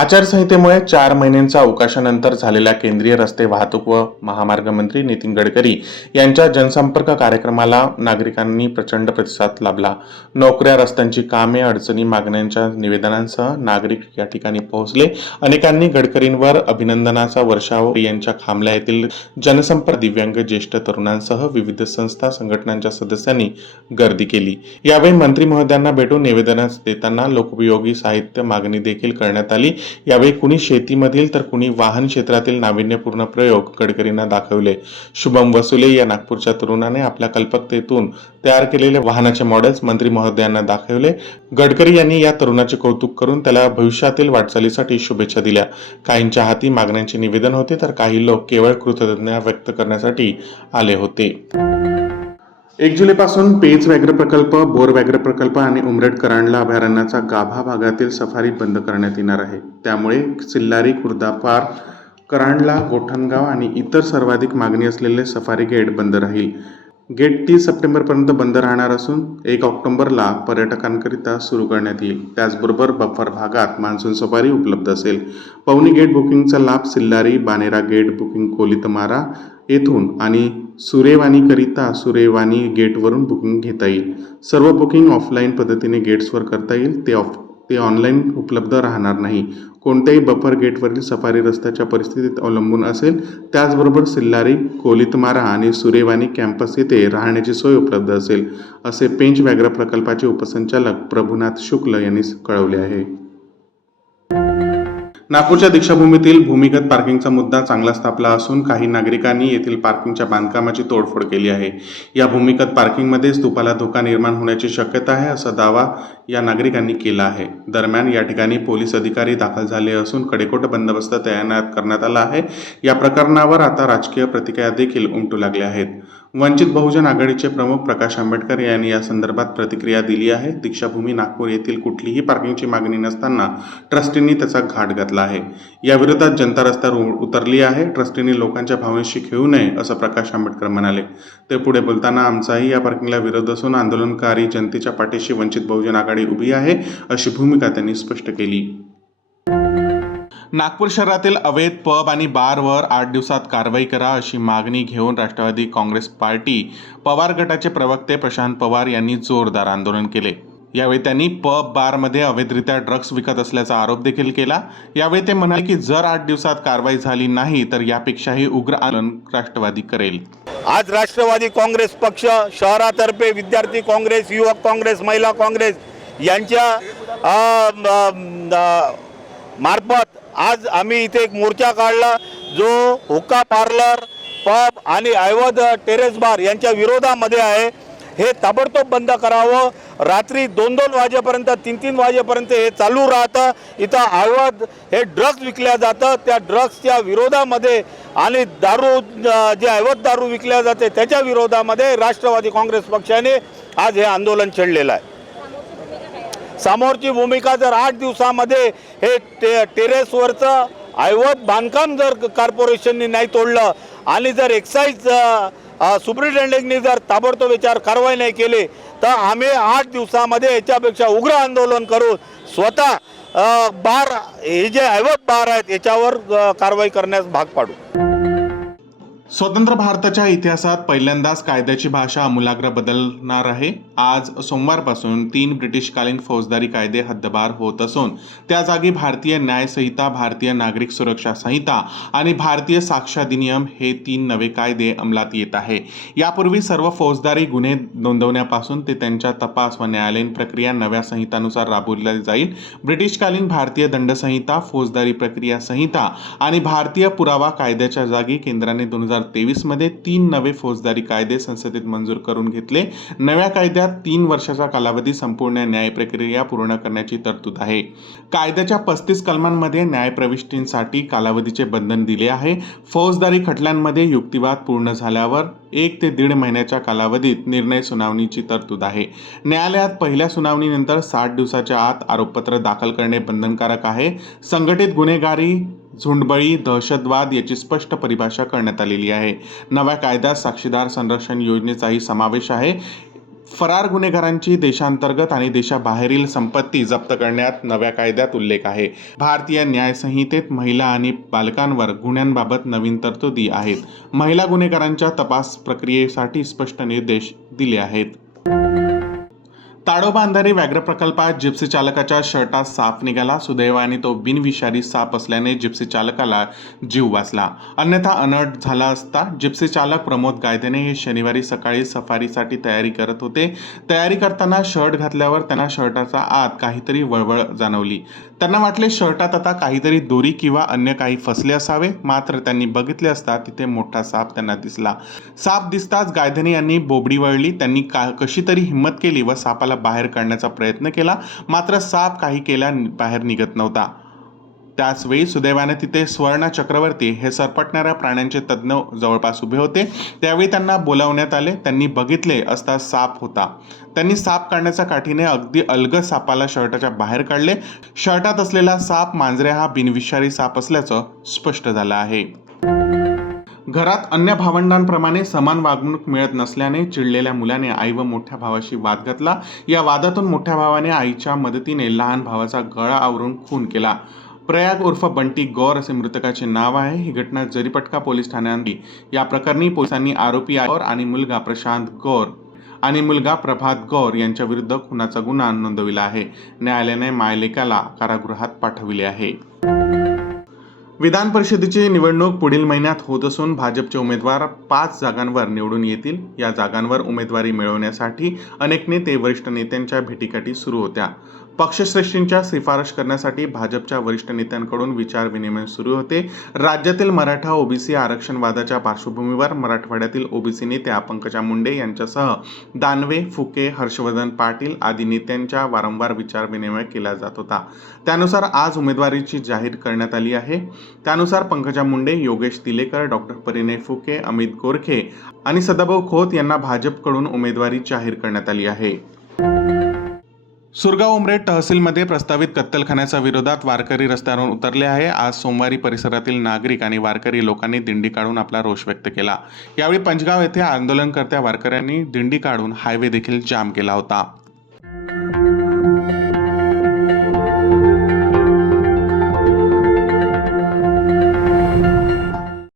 आचारसंहितेमुळे चार महिन्यांच्या अवकाशानंतर झालेल्या केंद्रीय रस्ते वाहतूक व महामार्ग मंत्री नितीन गडकरी यांच्या जनसंपर्क कार्यक्रमाला नागरिकांनी प्रचंड प्रतिसाद लाभला. नोकऱ्या रस्त्यांची कामे अडचणी मागण्यांच्या निवेदनांसह नागरिक या ठिकाणी पोहोचले. अनेकांनी गडकरींवर अभिनंदनाचा वर्षाव यांच्या खामल्या येथील जनसंपर्क दिव्यांग ज्येष्ठ तरुणांसह विविध संस्था संघटनांच्या सदस्यांनी गर्दी केली. यावेळी मंत्री महोदयांना भेटून निवेदनास देताना लोकोपयोगी साहित्य मागणी देखील करण्यात आली. यावेळी कुणी शेतीमधील तर कुणी वाहन क्षेत्रातील नाविन्यपूर्ण प्रयोग गडकरींना दाखवले. शुभम वसुले या नागपूरच्या तरुणाने आपल्या कल्पकतेतून तयार केलेले वाहनाचे मॉडेल्स मंत्री महोदयांना दाखवले. गडकरी यांनी या तरुणाचे कौतुक करून त्याला भविष्यातील वाटचालीसाठी शुभेच्छा दिल्या. काहींच्या हाती मागण्यांचे निवेदन होते तर काही लोक केवळ कृतज्ञता व्यक्त करण्यासाठी आले होते. एक जुलैपासून पेज व्याघ्र प्रकल्प बोर व्याघ्र प्रकल्प आणि उमरेड करांडला अभयारण्याचा गाभा भागातील सफारी बंद करण्यात येणार आहे. त्यामुळे सिल्लारी खुर्दापार करांडला गोठणगाव आणि इतर सर्वाधिक मागणी असलेले सफारी गेट बंद राहील. गेट तीस सप्टेंबरपर्यंत बंद राहणार असून एक ऑक्टोबरला पर्यटकांकरिता सुरू करण्यात येईल. त्याचबरोबर बफर भागात मान्सून सफारी उपलब्ध असेल. पवनी गेट बुकिंगचा लाभ सिल्लारी बानेरा गेट बुकिंग कोलितमारा येथून आणि सुरेवानीकरिता सुरेवानी गेटवरून बुकिंग घेता येईल. सर्व बुकिंग ऑफलाईन पद्धतीने गेट्सवर करता येईल. ते ऑफ ते ऑनलाईन उपलब्ध राहणार नाही. कोणत्याही बफर गेटवरील सफारी रस्त्याच्या परिस्थितीत अवलंबून असेल त्याचबरोबर सिल्लारी कोलितमारा आणि सुरेवानी कॅम्पस येथे राहण्याची सोय उपलब्ध असेल असे पेंच व्याघ्र प्रकल्पाचे उपसंचालक प्रभुनाथ शुक्ल यांनी कळवले आहे. नागपूरच्या दीक्षाभूमीतील भूमिगत पार्किंगचा मुद्दा चांगला स्थापला असून काही नागरिकांनी येथील पार्किंगच्या बांधकामाची तोडफोड केली आहे. या भूमिगत पार्किंगमध्ये स्तूपाला धोका निर्माण होण्याची शक्यता आहे असा दावा या नागरिकांनी केला आहे. दरम्यान या ठिकाणी पोलीस अधिकारी दाखल झाले असून कडेकोट बंदोबस्त तैनात करण्यात आला आहे. या प्रकरणावर आता राजकीय प्रतिक्रिया देखील उमटू लागल्या आहेत. वंचित बहुजन आघाडीचे प्रमुख प्रकाश आंबेडकर यांनी या संदर्भात प्रतिक्रिया दिली आहे. दीक्षाभूमी नागपूर येथील कुठलीही पार्किंगची मागणी नसताना ट्रस्टींनी त्याचा घाट घातला आहे. याविरोधात जनता रस्त्यावर उतरली आहे. ट्रस्टींनी लोकांच्या भावनेशी खेळू नये असं प्रकाश आंबेडकर म्हणाले. ते पुढे बोलताना आमचाही या पार्किंगला विरोध असून आंदोलनकारी जनतेच्या पाठीशी वंचित बहुजन आघाडी उभी आहे अशी भूमिका त्यांनी स्पष्ट केली. नागपूर शहरातील अवैध पब आणि बारवर आठ दिवसात कारवाई करा अशी मागणी घेऊन राष्ट्रवादी काँग्रेस पार्टी पवार गटाचे प्रवक्ते प्रशांत पवार यांनी जोरदार आंदोलन केले. यावेळी त्यांनी पब बारमध्ये अवैधरित्या ड्रग्ज विकत असल्याचा आरोप देखील केला. यावेळी ते म्हणाले की जर आठ दिवसात कारवाई झाली नाही तर यापेक्षाही उग्र आंदोलन राष्ट्रवादी करेल. आज राष्ट्रवादी काँग्रेस पक्ष शहरातर्फे विद्यार्थी काँग्रेस युवक काँग्रेस महिला काँग्रेस यांच्या मार्फत आज आम्ही इथे एक मोर्चा काढला जो हुक्का पार्लर पब आणि अवैध टेरेस बार यांच्या विरोधामध्ये आहे. हे ताबडतोब बंद करावं. रात्री दोन दोन वाजेपर्यंत तीन तीन वाजेपर्यंत हे चालू राहतं. इथं अवैध हे ड्रग्ज विकल्या जातं. त्या ड्रग्सच्या विरोधामध्ये आणि दारू जे अवैध दारू विकल्या जाते त्याच्या विरोधामध्ये राष्ट्रवादी काँग्रेस पक्षाने आज हे आंदोलन छेडलेलं आहे. समोरची भूमिका जर आठ दिवसामध्ये हे टे टेरेसवरचं ऐवत बांधकाम जर कॉर्पोरेशननी नाही तोडलं आणि जर एक्साईज सुप्रिटेंडेंटनी जर ताबडतोब याच्यावर कारवाई नाही केली तर आम्ही आठ दिवसामध्ये याच्यापेक्षा उग्र आंदोलन करू स्वतः बार हे जे ऐवत बार आहेत याच्यावर कारवाई करण्यास भाग पाडू. स्वतंत्र भारताच्या इतिहासात पहिल्यांदाच कायद्याची भाषा आमूलाग्र बदलणार आहे. आज सोमवारपासून तीन ब्रिटिशकालीन फौजदारी कायदे हद्दबार होत असून त्या जागी भारतीय न्याय संहिता भारतीय नागरिक सुरक्षा संहिता आणि भारतीय साक्ष अधिनियम हे तीन नवे कायदे अंमलात येत आहे. यापूर्वी सर्व फौजदारी गुन्हे नोंदवण्यापासून ते त्यांच्या तपास व न्यायालयीन प्रक्रिया नव्या संहितानुसार राबवल्या जाईल. ब्रिटिशकालीन भारतीय दंडसंहिता फौजदारी प्रक्रिया संहिता आणि भारतीय पुरावा कायद्याच्या जागी केंद्राने दोन हजार तेवीसमध्ये तीन नवे फौजदारी कायदे संसदेत मंजूर करून घेतले. नव्या कायद्यात तीन वर्षाचा कालावधी संपूर्ण न्याय प्रक्रिया पूर्ण करण्याची तरतूद आहे. कायद्याच्या पस्तीस कलमांमध्ये न्यायप्रविष्टींसाठी कालावधीचे बंधन दिले आहे. फौजदारी खटल्यांमध्ये युक्तिवाद पूर्ण झाल्यावर एक ते दीड महिन्याच्या कालावधीत निर्णय सुनावणीची तरतूद आहे. न्यायालयात पहिल्या सुनावणीनंतर साठ दिवसाच्या आत आरोपपत्र दाखल करणे बंधनकारक आहे. संघटित गुन्हेगारी झुंडबळी दहशतवाद याची स्पष्ट परिभाषा करण्यात आलेली आहे. नव्या कायद्यात साक्षीदार संरक्षण योजनेचाही समावेश आहे. फरार गुन्हेगारांची देशांतर्गत आणि देशाबाहेरील संपत्ती जप्त करण्यात नव्या कायद्यात उल्लेख आहे. भारतीय न्यायसंहितेत महिला आणि बालकांवर गुन्ह्यांबाबत नवीन तरतुदी आहेत. महिला गुन्हेगारांच्या तपास प्रक्रियेसाठी स्पष्ट निर्देश दिले आहेत. ताडोबा अंधारी व्याघ्र प्रकल्पात जिप्सी चालकाच्या शर्टात साप निघाला. सुदैवाने तो बिनविषारी साप असल्याने जिप्सी चालकाला जीव वाचला. अन्यथा अनर्ट झाला असता जिप्सी चालक प्रमोद गायदेने हे शनिवारी सकाळी सफारीसाठी तयारी करत होते. तयारी करताना शर्ट घातल्यावर त्यांना शर्टाचा आत काहीतरी वळवळ जाणवली. त्यांना वाटले शर्टात आता काहीतरी दोरी किंवा अन्य काही फसले असावे. मात्र त्यांनी बघितले असता तिथे मोठा साप त्यांना दिसला. साप दिसताच गायधने यांनी बोबडी वळली. त्यांनी का कशी तरी हिंमत केली व सापाला बाहेर काढण्याचा प्रयत्न केला. मात्र साप काही केल्या बाहेर निघत नव्हता. त्याचवेळी सुदैवाने तिथे स्वर्ण चक्रवर्ती हे सरपटणाऱ्या प्राण्यांचे तज्ज्ञ जवळपास उभे होते. त्यावेळी त्यांना बोलावण्यात आले. त्यांनी बघितले असता साप होता. त्यांनी साप काढण्याच्या काठीने अगदी अलगद सापाला शर्टाच्या बाहेर काढले. शर्टात असलेला साप मांजरे हा बिनविषारी साप असल्याचं स्पष्ट झालं आहे. घरात अन्य भावंडांप्रमाणे समान वागणूक मिळत नसल्याने चिडलेल्या मुलाने आई व मोठ्या भावाशी वाद घातला. या वादातून मोठ्या भावाने आईच्या मदतीने लहान भावाचा गळा आवरून खून केला. प्रयाग उर्फ बंटी गौर असे मृतकाचे नाव आहे. ही घटना जरीपटका पोलीस ठाण्यात या प्रकरणी पोलिसांनी आरोपी गौर आणि मुलगा प्रशांत गौर आणि मुलगा प्रभात गौर यांच्या विरुद्ध खुनाचा गुन्हा नोंदविला आहे. न्यायालयाने मायलेकाला कारागृहात पाठविले आहे. विधान परिषदेची निवडणूक पुढील महिन्यात होत असून भाजपचे उमेदवार पाच जागांवर निवडून येतील. या जागांवर उमेदवारी मिळवण्यासाठी अनेक नेते वरिष्ठ नेत्यांच्या भेटीगाठी सुरू होत्या. पक्षश्रेष्ठींच्या शिफारस करण्यासाठी भाजपच्या वरिष्ठ नेत्यांकडून विचारविनिमय सुरू होते. राज्यातील मराठा ओबीसी आरक्षण वादाच्या पार्श्वभूमीवर मराठवाड्यातील ओबीसी नेत्या पंकजा मुंडे यांच्यासह दानवे फुके हर्षवर्धन पाटील आदी नेत्यांच्या वारंवार विचारविनिमय केला जात होता. त्यानुसार आज उमेदवारीची जाहीर करण्यात आली आहे. त्यानुसार पंकजा मुंडे योगेश तिलेकर डॉक्टर परिणय फुके अमित गोरखे आणि सदाभाऊ खोत यांना भाजपकडून उमेदवारी जाहीर करण्यात आली आहे. सुरगाव उमरेड तहसीलमध्ये प्रस्तावित कत्तलखान्याच्या विरोधात वारकरी रस्त्यावरून उतरले आहे. आज सोमवारी परिसरातील नागरिक आणि वारकरी लोकांनी दिंडी काढून आपला रोष व्यक्त केला. यावेळी पंचगाव येथे आंदोलनकर्त्या वारकऱ्यांनी दिंडी काढून हायवे देखील जाम केला होता.